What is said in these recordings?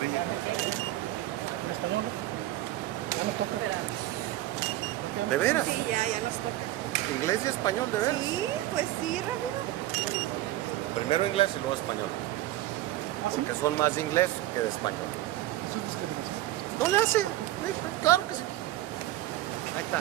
brille. ¿En español? Ya nos toca. ¿De veras? Sí, ya nos toca. ¿Inglés y español, de veras? Sí, pues sí, rápido. Primero inglés y luego español. ¿Ah, sí? Porque son más de inglés que de español. ¿Eso es discriminación? No le hace. Claro que sí. Ahí está.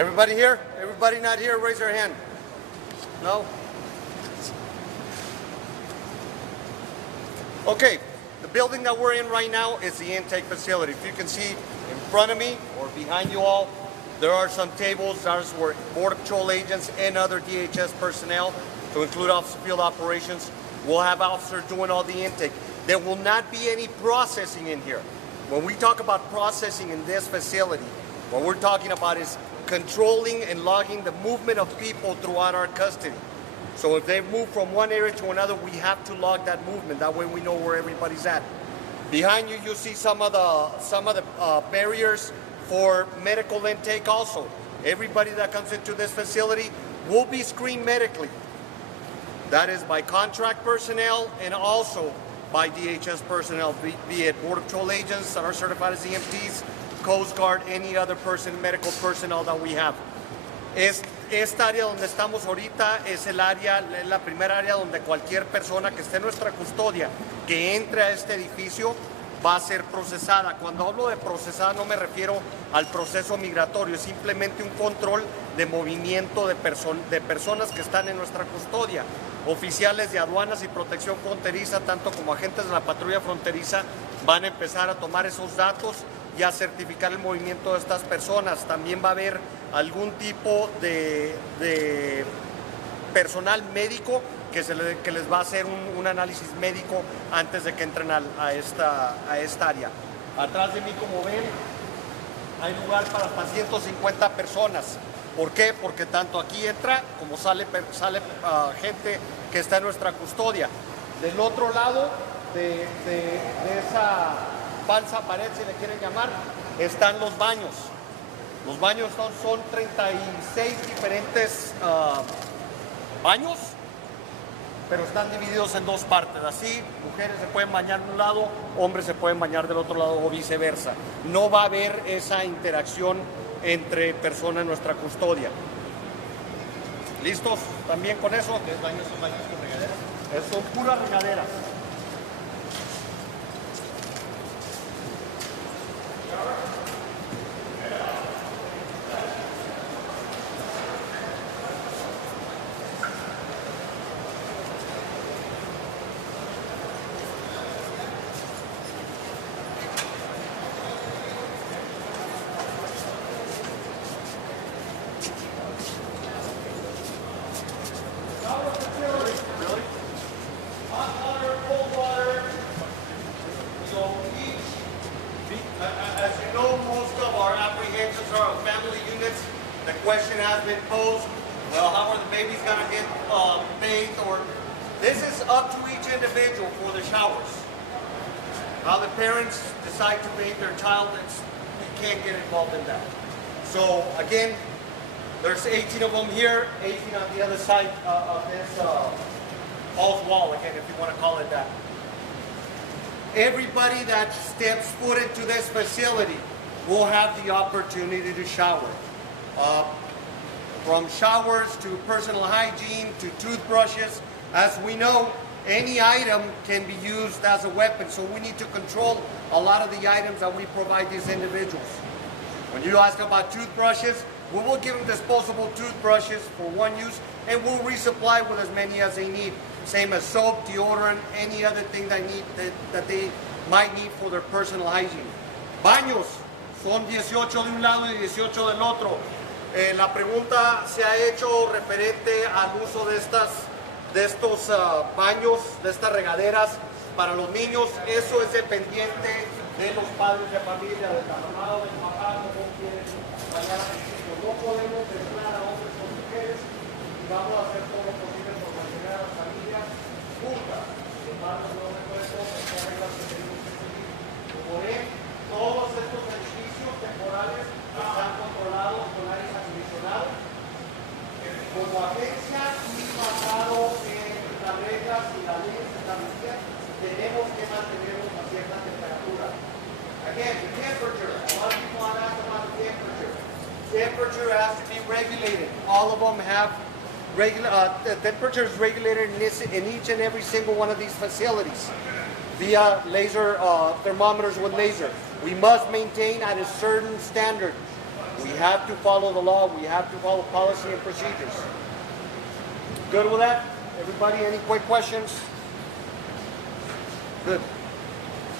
Everybody here? Everybody not here, raise your hand. No? Okay, the building that we're in right now is the intake facility. If you can see in front of me or behind you all, there are some tables. There's where Border Patrol agents and other DHS personnel, to include Office of Field Operations, will have officers doing all the intake. There will not be any processing in here. When we talk about processing in this facility, what we're talking about is controlling and logging the movement of people throughout our custody. So if they move from one area to another, we have to log that movement. That way we know where everybody's at. Behind you, you'll see some of the barriers for medical intake also. Everybody that comes into this facility will be screened medically. That is by contract personnel and also by DHS personnel, be it Border Patrol agents that are certified as EMTs, Coast Guard, any other person, medical personnel that we have. Esta área donde estamos ahorita es la primera área donde cualquier persona que esté en nuestra custodia que entre a este edificio va a ser procesada. Cuando hablo de procesada no me refiero al proceso migratorio, es simplemente un control de movimiento de personas que están en nuestra custodia. Oficiales de aduanas y protección fronteriza, tanto como agentes de la patrulla fronteriza, van a empezar a tomar esos datos y a certificar el movimiento de estas personas. También va a haber algún tipo de personal médico que les va a hacer un análisis médico antes de que entren a esta área. Atrás de mí, como ven, hay lugar para hasta 150 personas. ¿Por qué? Porque tanto aquí entra como sale gente que está en nuestra custodia. Del otro lado de esa falsa pared, si le quieren llamar, están los baños. Los baños son 36 diferentes baños, pero están divididos en dos partes. Así, mujeres se pueden bañar de un lado, hombres se pueden bañar del otro lado o viceversa. No va a haber esa interacción entre personas en nuestra custodia. ¿Listos también con eso? ¿Los baños son baños con regaderas? Son puras regaderas. The question has been posed, well, how are the babies going to get bathed? Or this is up to each individual for the showers. How the parents decide to bathe their child, you can't get involved in that. So again, there's 18 of them here, 18 on the other side of this false wall, again, if you want to call it that. Everybody that steps foot into this facility will have the opportunity to shower. From showers to personal hygiene to toothbrushes. As we know, any item can be used as a weapon, so we need to control a lot of the items that we provide these individuals. When you ask about toothbrushes, we will give them disposable toothbrushes for one use, and we'll resupply with as many as they need. Same as soap, deodorant, any other thing that they might need for their personal hygiene. Baños, son 18 de un lado y 18 del otro. La pregunta se ha hecho referente al uso de estos baños, de estas regaderas para los niños. Eso es dependiente de los padres de familia, de la mamá o del papá, no quieren bañar a sus hijos. No podemos mezclar a hombres con mujeres y vamos a hacer todo lo posible por mantener a las familias juntas. Sin embargo, no se puede todo, son reglas que tenemos que seguir. Como ven, todos estos edificios temporales están controlados con aire acondicionado. Como agencia y basado en las reglas y las leyes establecidas, tenemos que mantenernos a cierta temperatura. Again, the temperature. A lot of people have asked about the temperature. Temperature has to be regulated. All of them have the temperature is regulated in each and every single one of these facilities via laser thermometers with laser. We must maintain at a certain standard. We have to follow the law. We have to follow policy and procedures. Good with that? Everybody, any quick questions? Good.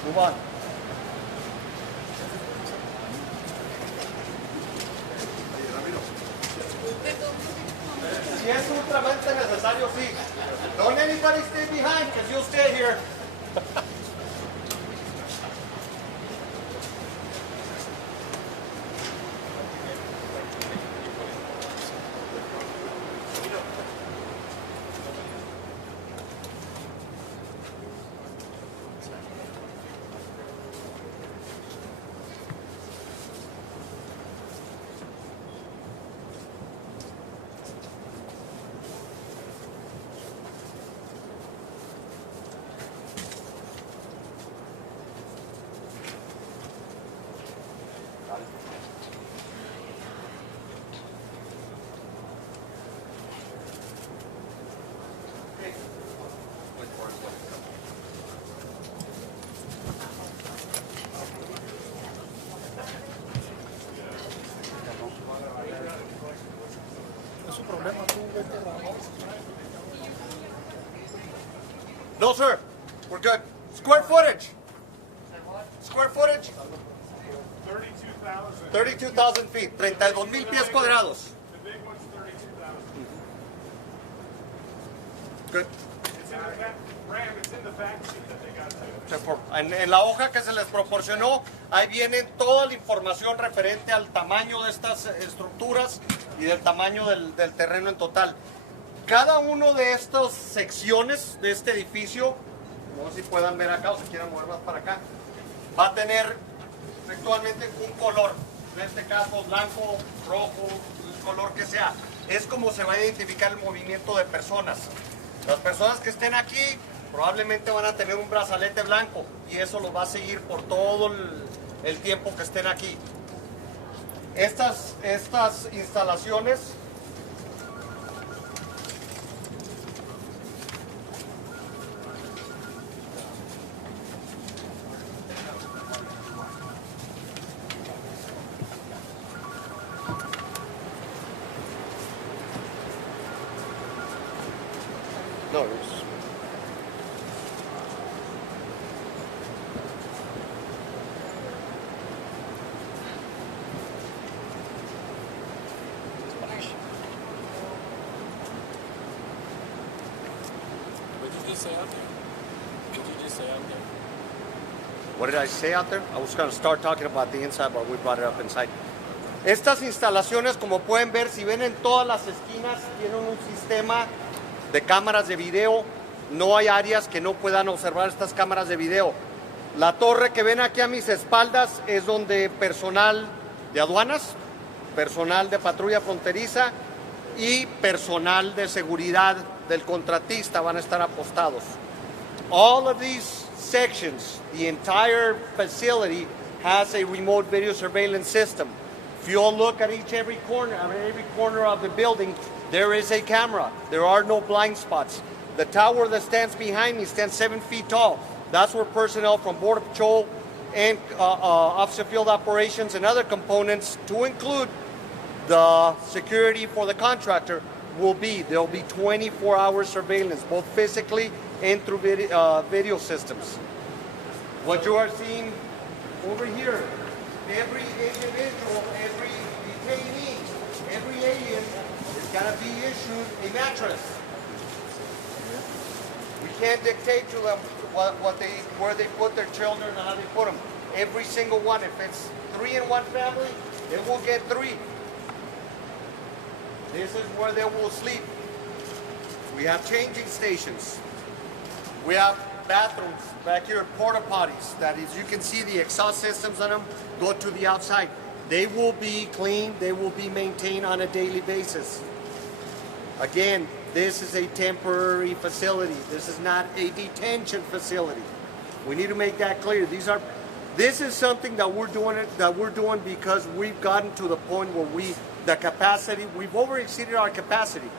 Move on. Si es ultramente necesario, sí. Don't anybody stay behind, because you'll stay here. Es su problema, tú vete a la... No, sir. We're good. Square footage. Square footage. 32,000. 32,000 feet. 32,000 pies cuadrados. The big one's 32,000. Good. It's in the it's in the fact sheet that they got too. En la hoja que se les proporcionó, ahí viene toda la información referente al tamaño de estas estructuras y del tamaño del terreno en total. Cada uno de estas secciones de este edificio, no sé si puedan ver acá o si quieren mover más para acá, va a tener actualmente un color, en este caso blanco, rojo, el color que sea. Es como se va a identificar el movimiento de personas. Las personas que estén aquí probablemente van a tener un brazalete blanco y eso los va a seguir por todo el tiempo que estén aquí. Estas instalaciones no, What did you just say out there? What did you just say out there? What did I say out there? I was going to start talking about the inside, but we brought it up inside. Estas instalaciones, como pueden ver, si ven en todas las esquinas, tienen un sistema de cámaras de video. No hay áreas que no puedan observar estas cámaras de video. La torre que ven aquí a mis espaldas es donde personal de aduanas, personal de patrulla fronteriza y personal de seguridad del contratista van a estar apostados. All of these sections, the entire facility has a remote video surveillance system. If you all look at every corner of the building, there is a camera. There are no blind spots. The tower that stands behind me stands 7 feet tall. That's where personnel from Border Patrol and Office of Field Operations and other components, to include the security for the contractor, will be. There will be 24-hour surveillance, both physically and through video systems. What you are seeing over here, every individual, every detainee, every alien is going to be issued a mattress. We can't dictate to them where they put their children and how they put them. Every single one. If it's 3 in one family, they will get 3. This is where they will sleep. We have changing stations. We have bathrooms back here, porta potties. That is, you can see the exhaust systems on them go to the outside. They will be cleaned, they will be maintained on a daily basis. Again, this is a temporary facility. This is not a detention facility. We need to make that clear. This is something that we're doing because we've gotten to the point where we've over exceeded our capacity.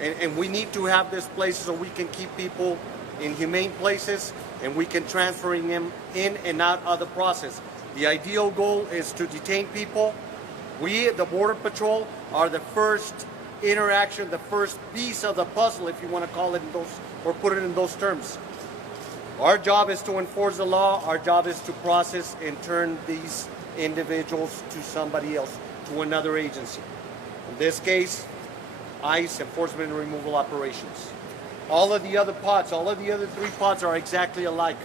And we need to have this place so we can keep people in humane places and we can transfer them in and out of the process. The ideal goal is to detain people. We, the Border Patrol, are the first interaction, the first piece of the puzzle, if you want to call it in those, or put it in those terms. Our job is to enforce the law. Our job is to process and turn these individuals to somebody else, to another agency. In this case, ICE, Enforcement and Removal Operations. All of the other pods, all of the other 3 pods are exactly alike.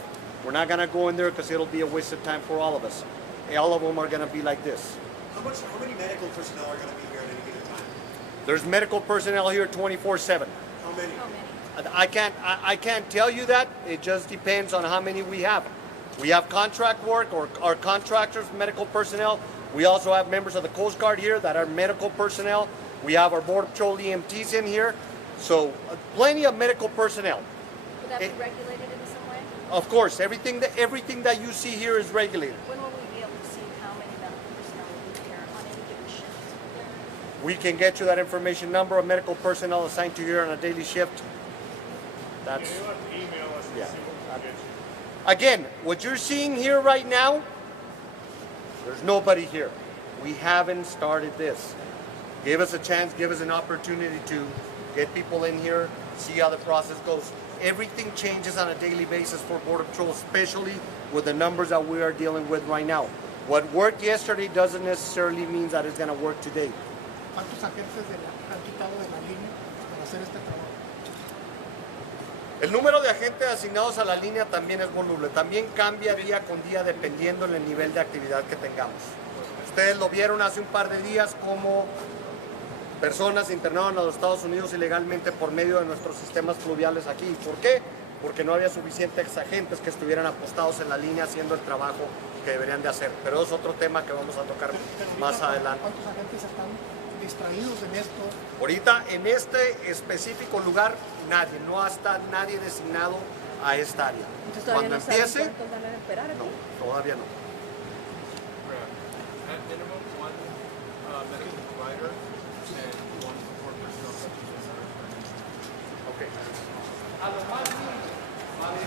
We're not going to go in there because it'll be a waste of time for all of us. All of them are going to be like this. How many medical personnel are going to be here at any given time? There's medical personnel here 24/7. How many? I can't tell you that. It just depends on how many we have. We have contract work or our contractors, medical personnel. We also have members of the Coast Guard here that are medical personnel. We have our Border Patrol EMTs in here. So plenty of medical personnel. Would that be regulated in some way? Of course, everything that you see here is regulated. When will we be able to see how many medical personnel will be here on any given shift? We can get you that information, number of medical personnel assigned to you here on a daily shift. That's, You'll have to email us and yeah. see what we can get you. Again, what you're seeing here right now, there's nobody here. We haven't started this. Give us a chance, give us an opportunity to get people in here, see how the process goes. Everything changes on a daily basis for Border Patrol, especially with the numbers that we are dealing with right now. What worked yesterday doesn't necessarily mean that it's going to work today. ¿Cuántos agentes han quitado de la línea para hacer este trabajo? El número de agentes asignados a la línea también es voluble, también cambia día con día dependiendo del nivel de actividad que tengamos. Ustedes lo vieron hace un par de días como personas internaron a los Estados Unidos ilegalmente por medio de nuestros sistemas fluviales aquí. ¿Por qué? Porque no había suficientes agentes que estuvieran apostados en la línea haciendo el trabajo que deberían de hacer. Pero es otro tema que vamos a tocar más adelante. ¿Cuántos agentes están distraídos en esto? Ahorita en este específico lugar nadie, no está nadie designado a esta área. Entonces todavía Cuando no saben empiece, cuántos van a esperar aquí. no, todavía no. At minimum, one medical provider and one support personnel such as this. Okay. A lo más mínimo, vale.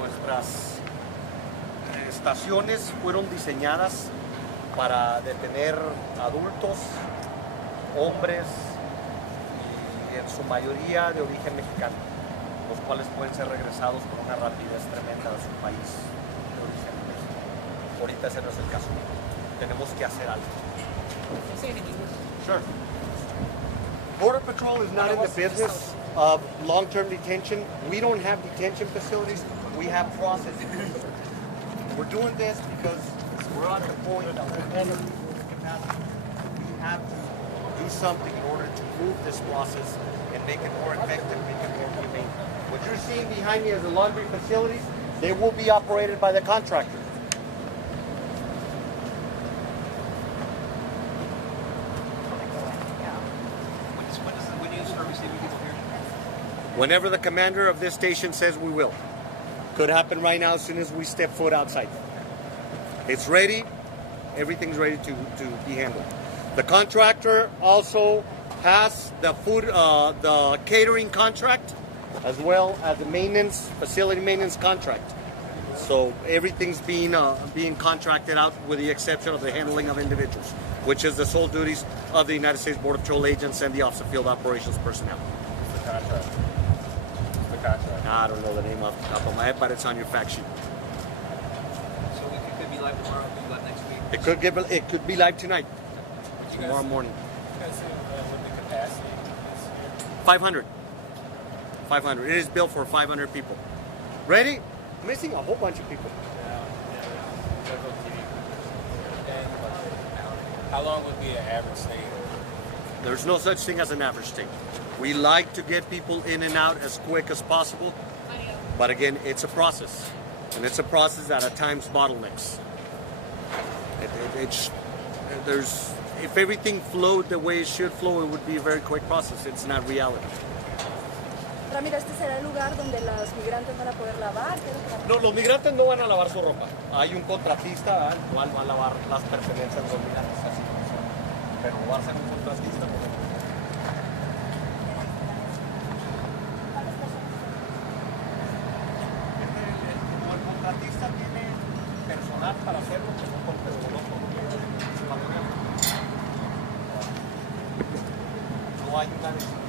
Nuestras estaciones fueron diseñadas para detener adultos, hombres y en su mayoría de origen mexicano, los cuales pueden ser regresados con una rapidez tremenda a su país de origen de México. Ahorita ese no es el caso. Tenemos que hacer algo. Sure. Border Patrol is not in the business of long-term detention. We don't have detention facilities. We have processing facilities. We're doing this because we're at the point that we're under capacity. We have to do something in order to move this process and make it more effective, make it more humane. What you're seeing behind me is the laundry facilities. They will be operated by the contractor. When do you start receiving people here? Whenever the commander of this station says we will. Could happen right now as soon as we step foot outside. It's ready. Everything's ready to be handled. The contractor also has the food, the catering contract, as well as the maintenance, facility maintenance contract. So everything's being contracted out with the exception of the handling of individuals, which is the sole duties of the United States Border Patrol agents and the Office of Field Operations personnel. I don't know the name off the top of my head, but it's on your fact sheet. So it could be live tomorrow, could be live next week. It could be live tonight, tomorrow morning. What the capacity is 500. 500. It is built for 500 people. Ready? Missing a whole bunch of people. And how long would be an average stay? There's no such thing as an average stay. We like to get people in and out as quick as possible, but again, it's a process, and it's a process that at times bottlenecks. If everything flowed the way it should flow, it would be a very quick process. It's not reality. Ramiro, ¿este será el lugar donde los migrantes van a poder lavar? No, los migrantes no van a lavar su ropa. Hay un contratista, el cual va a lavar las pertenencias de los migrantes, así funciona. Pero va a ser un contratista. El contratista tiene personal para hacerlo, que no desconozco. No hay una designación.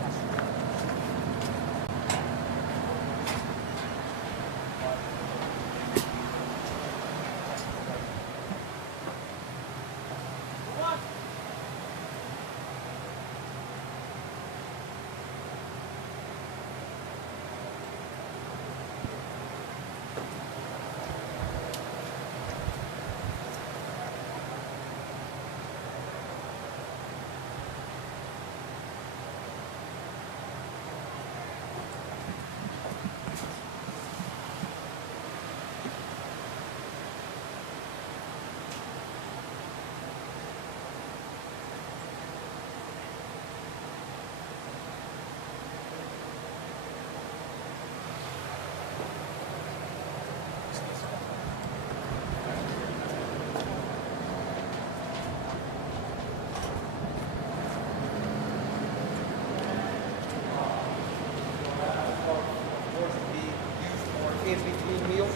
In between meals,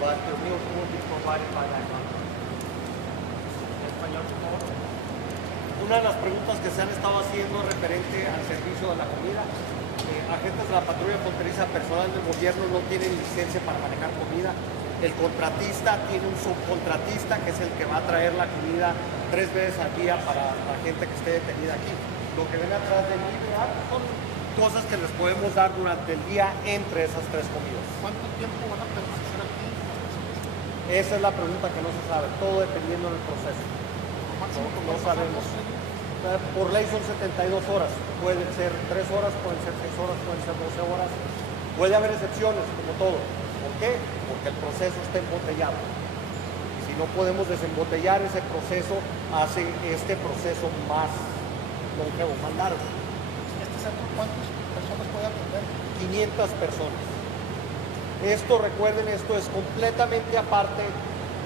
but the meals will be provided by that company. Una de las preguntas que se han estado haciendo referente al servicio de la comida, agentes de la patrulla fronteriza, personal del gobierno no tienen licencia para manejar comida. El contratista tiene un subcontratista que es el que va a traer la comida 3 veces al día para la gente que esté detenida aquí. Lo que ven atrás de mí, ¿verdad? Son cosas que les podemos dar durante el día entre esas 3 comidas. ¿Cuánto tiempo van a permanecer aquí? Esa es la pregunta que no se sabe, todo dependiendo del proceso. No sabemos. Por ley son 72 horas, pueden ser 3 horas, pueden ser 6 horas, pueden ser 12 horas. Puede haber excepciones, como todo. ¿Por qué? Porque el proceso está embotellado. Si Si no podemos desembotellar ese proceso, hace este proceso más longevo, más largo. ¿Este centro cuántas personas puede atender? 500 personas. Esto, recuerden, esto es completamente aparte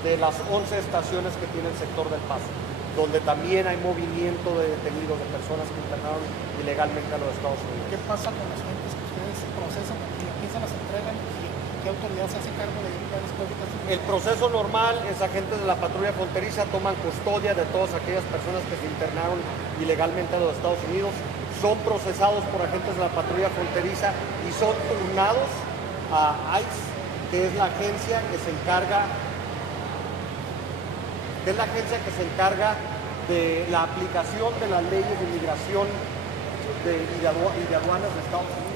de las 11 estaciones que tiene el sector del Paso, donde también hay movimiento de detenidos, de personas que internaron ilegalmente a los Estados Unidos. ¿Qué pasa con las gentes que ustedes procesan y a quién se las entregan y qué autoridad se hace cargo de ir después de casi? El proceso normal es agentes de la patrulla fronteriza toman custodia de todas aquellas personas que se internaron ilegalmente a los Estados Unidos, son procesados por agentes de la patrulla fronteriza y son turnados a ICE, que es la agencia que se encarga de la aplicación de las leyes de inmigración y de aduanas de Estados Unidos.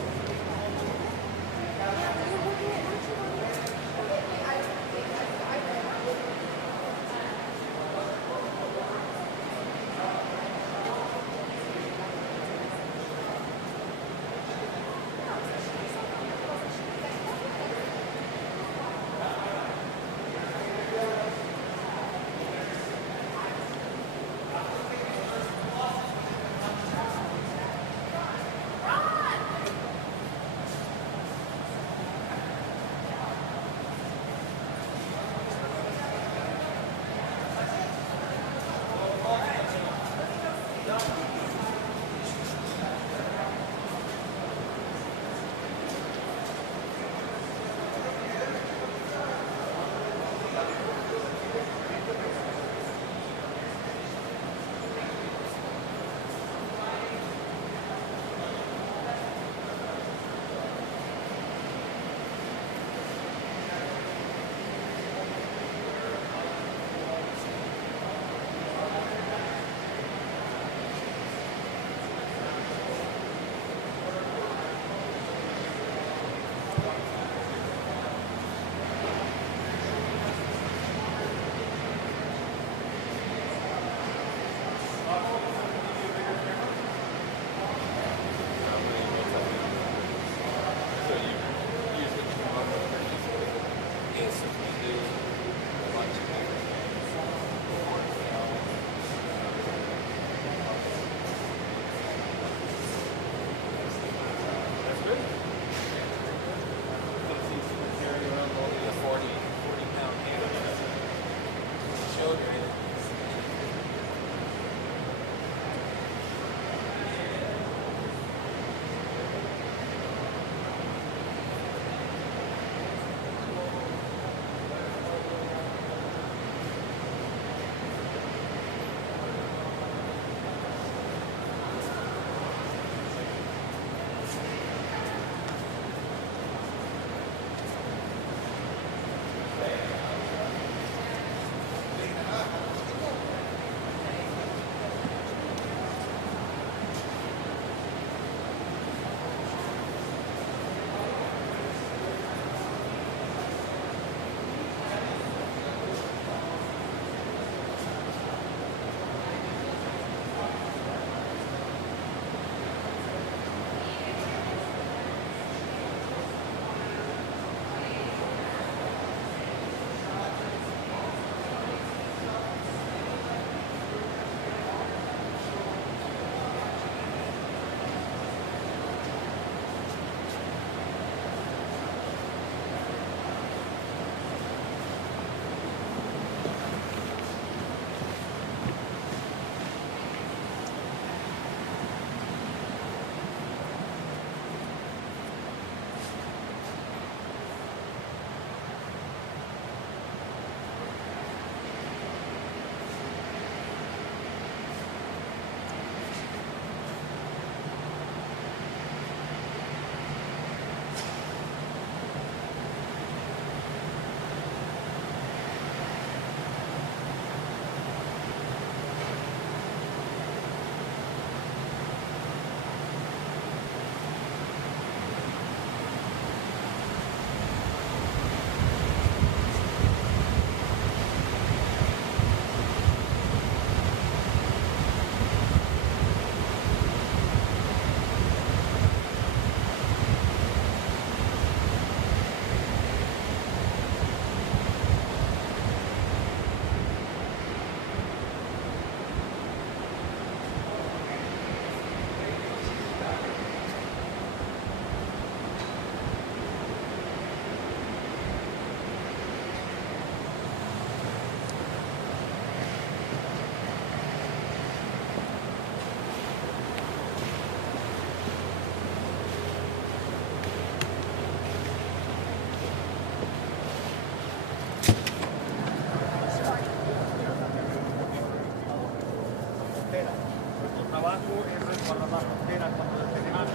guardar la frontera, cuando detenemos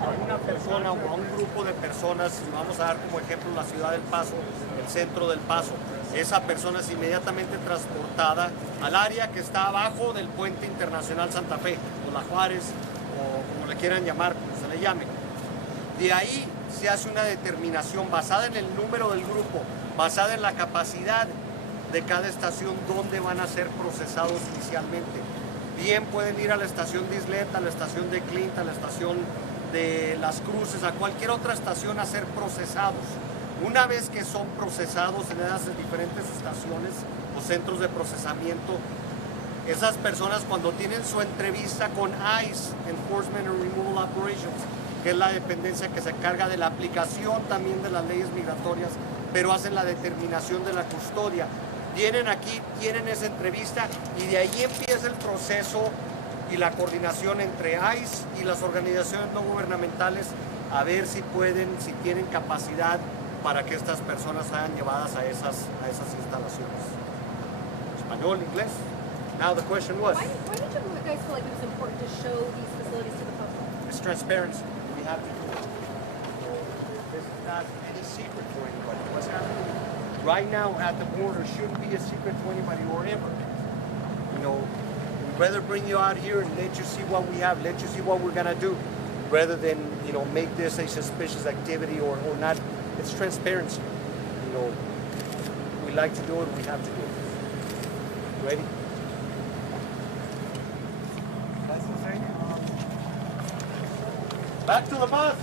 a una persona o a un grupo de personas, y vamos a dar como ejemplo la ciudad del Paso, el centro del Paso, esa persona es inmediatamente transportada al área que está abajo del puente internacional Santa Fe, o La Juárez, o como le quieran llamar, como se le llame. De ahí se hace una determinación basada en el número del grupo, basada en la capacidad de cada estación donde van a ser procesados inicialmente. Bien pueden ir a la estación de Isleta, a la estación de Clint, a la estación de Las Cruces, a cualquier otra estación a ser procesados. Una vez que son procesados en esas diferentes estaciones o centros de procesamiento, esas personas cuando tienen su entrevista con ICE, Enforcement and Removal Operations, que es la dependencia que se encarga de la aplicación también de las leyes migratorias, pero hacen la determinación de la custodia. Vienen aquí, tienen esa entrevista y de ahí empieza el proceso y la coordinación entre ICE y las organizaciones no gubernamentales a ver si pueden, si tienen capacidad para que estas personas sean llevadas a esas instalaciones. Español, inglés. Now the question was, Why did you guys feel like it was important to show these facilities to the public? it's transparency. We have to do it. So, this is not any secret to anybody. What's happening right now at the border shouldn't be a secret to anybody or ever. You know, we'd rather bring you out here and let you see what we have, let you see what we're gonna do, rather than, you know, make this a suspicious activity or not. It's transparency. You know, we like to do it, we have to do it. Ready? Back to the bus.